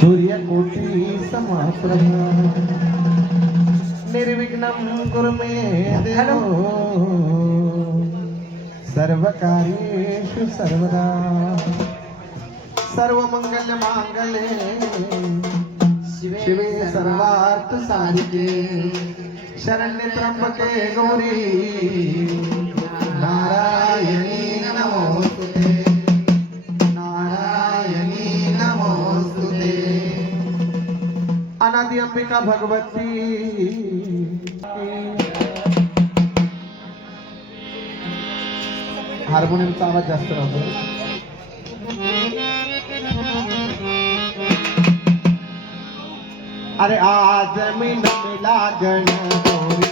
सूर्यकोटी समाप्रभा निर्विघ्नं कुरु मे देवो सर्वकार्येषु सर्वदा। सर्वमङ्गलमाङ्गले। शिवे सर्वार्थसाधिके। शरण्य त्र्यम्बके गौरी। नारायणी नमोस्तुते हमारी अंबिका भगवती हार्मोनियमचा आवाज जास्त राहतो अरे आज मी मिला गण गौरी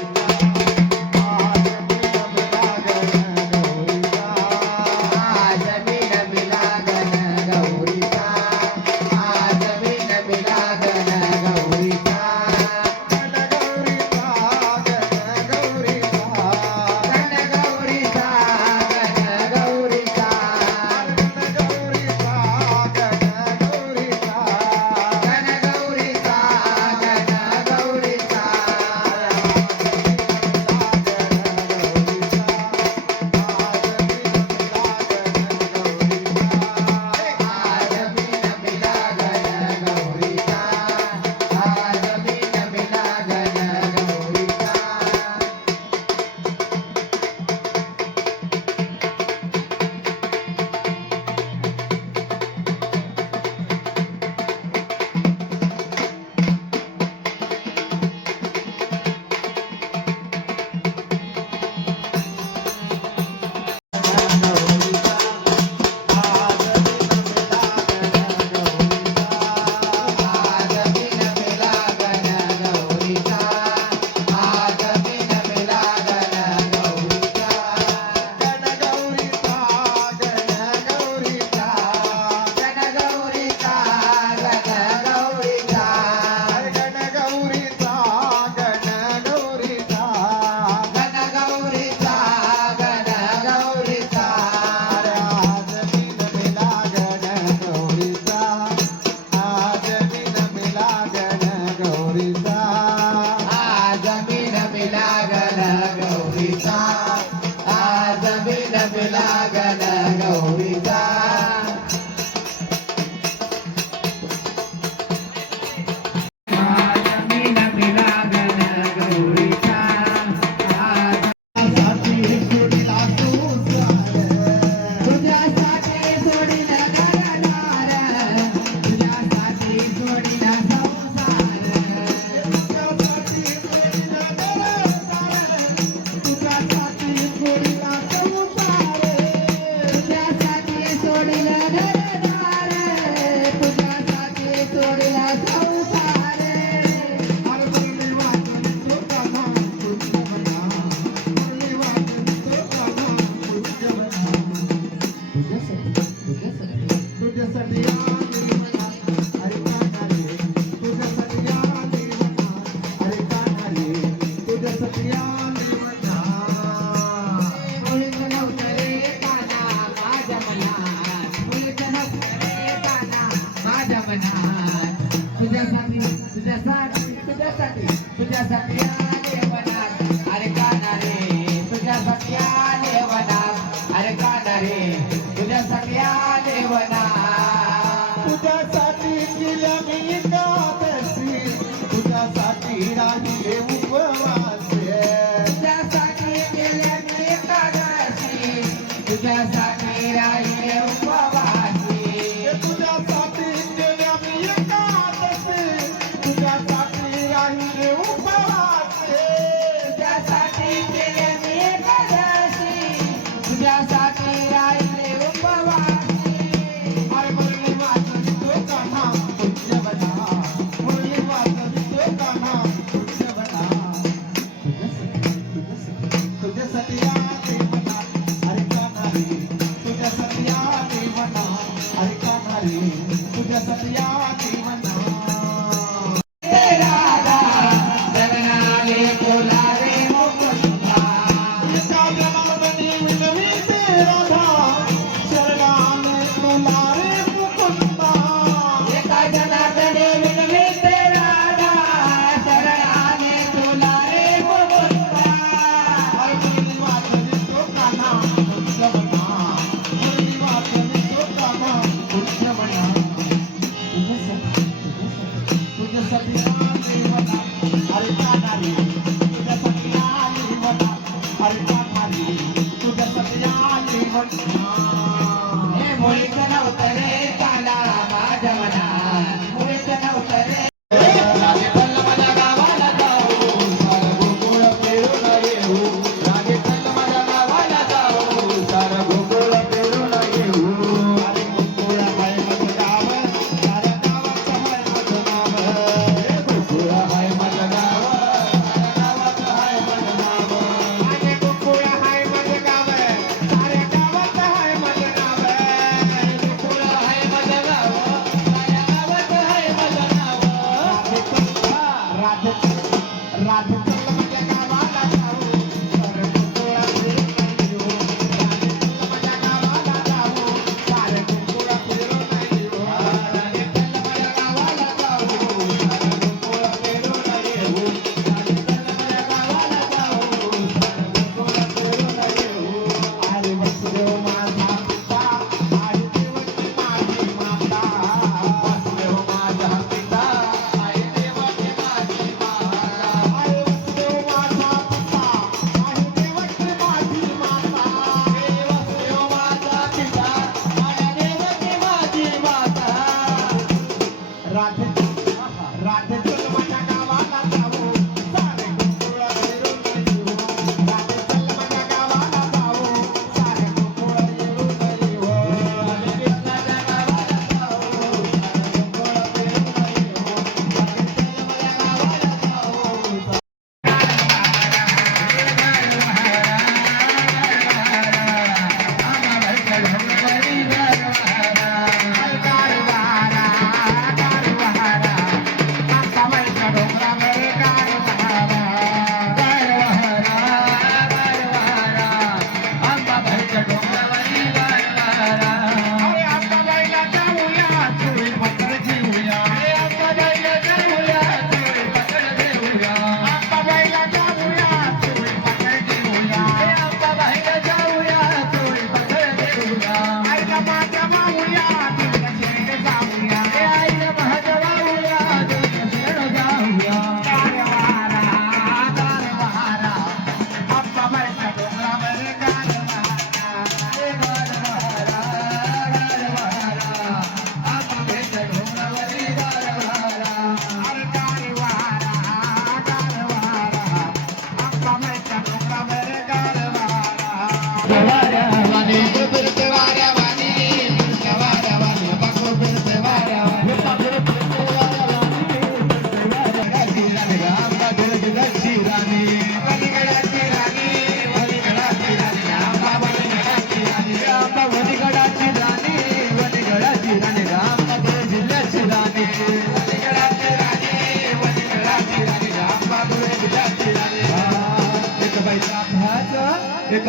एक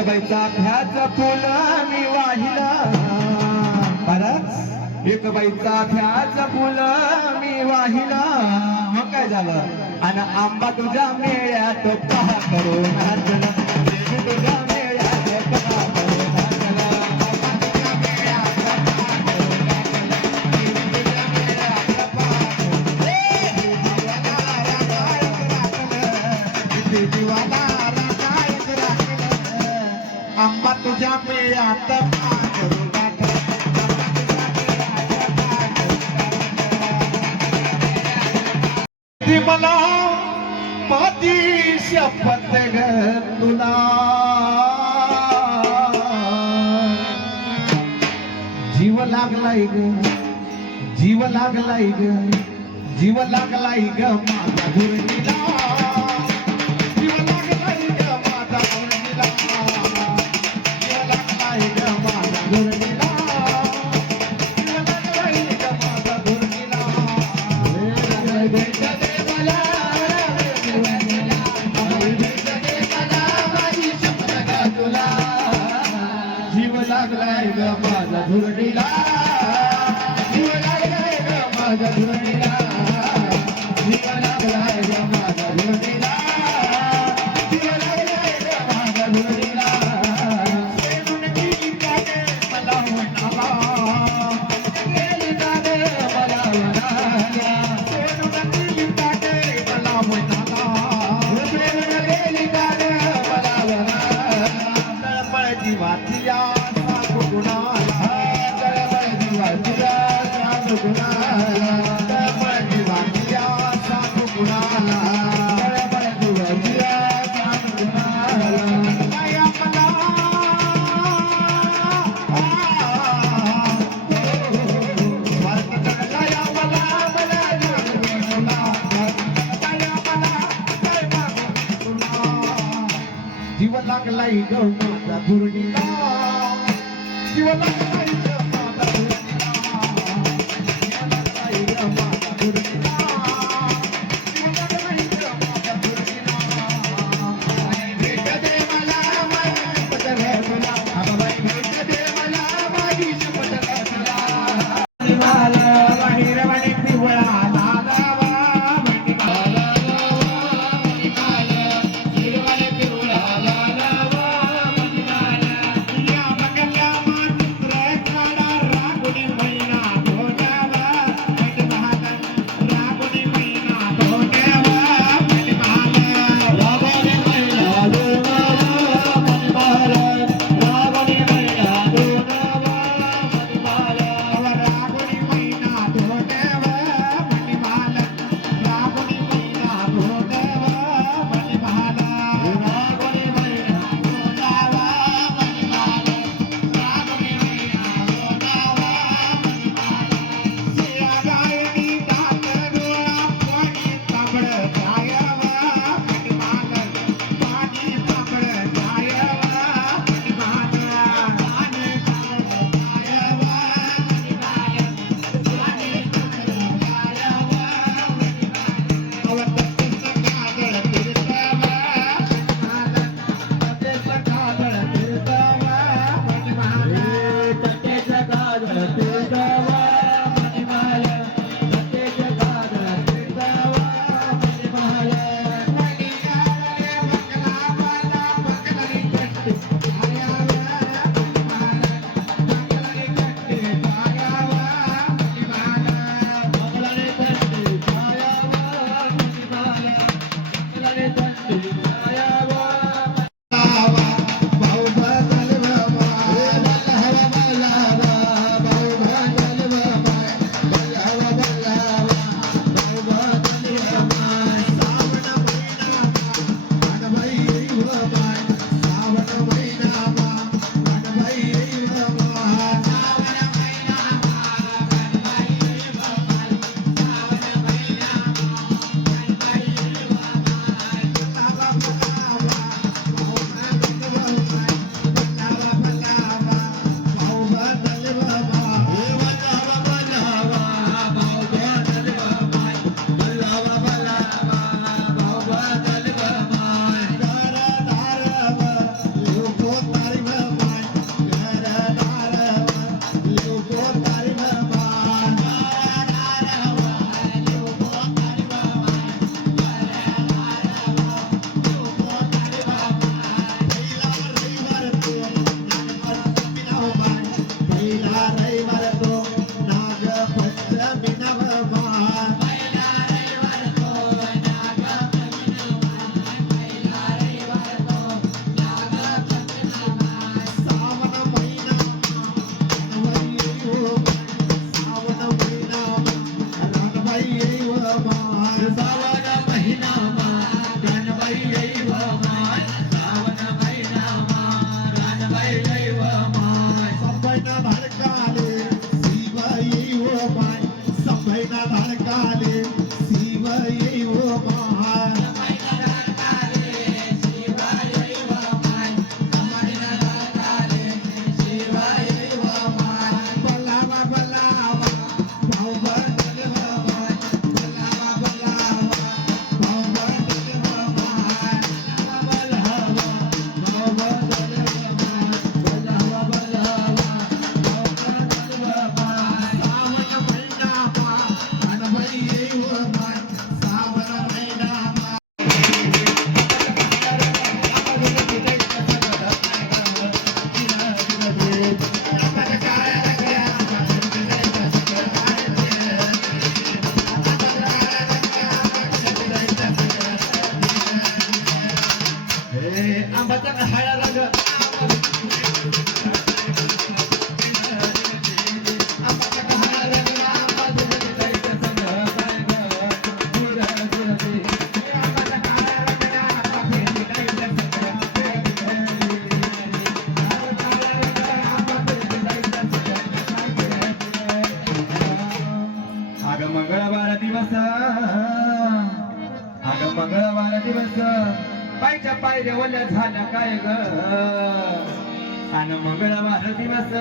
भ्याच फुल मी वाहिला. परत एक भ्याच फुल मी वाहिला. मग काय झालं? आणि आंबा तुझ्या मेळ्यात पहा करू तुझ्या आंबा तुझ्या पिळ्यात पांढरून मला माझी शपथ तुला. जीव लागलाय ग जीव लागलाय ग जीव लागलाय ग माझा गुरुजीला जीव लागलाय गौ माझा दुर्णिता जीव लागला ಸಾಲ काय ग अन मंगळवार दिवस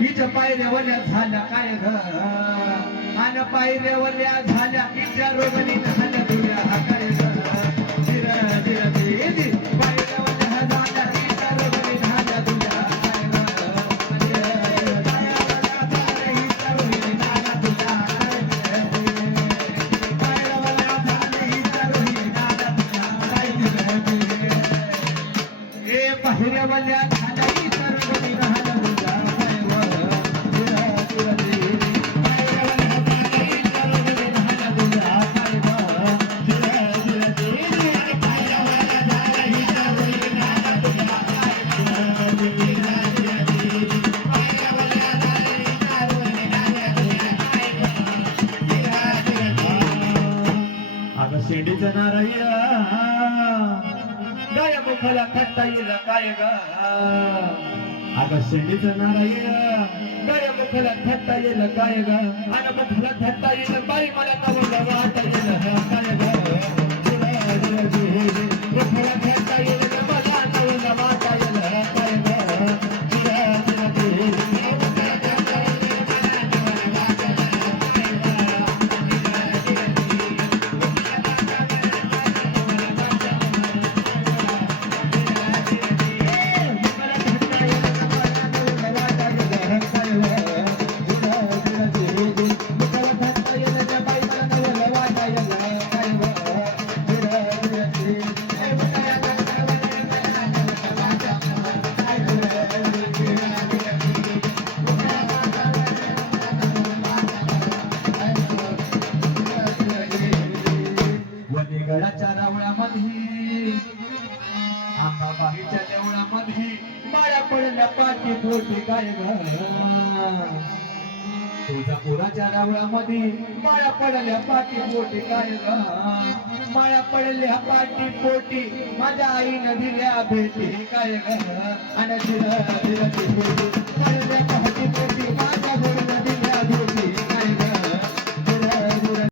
तिच्या पायऱ्यावल्या झाल्या काय ग अन पायऱ्यावल्या झाल्या तिच्या रोगणी झाल्या तुझ्या काय ग शेंडीच नारायण गाय मुखाला थट्टा येईल काय गा आणि मुखाला थट्टा येईल बाई मला ऐकलो काय रावळामध्ये माया पडल्या पाठी पोटी काय माया पडल्या पाठी पोटी माझ्या आईनं दिल्या भेटी काय गिरा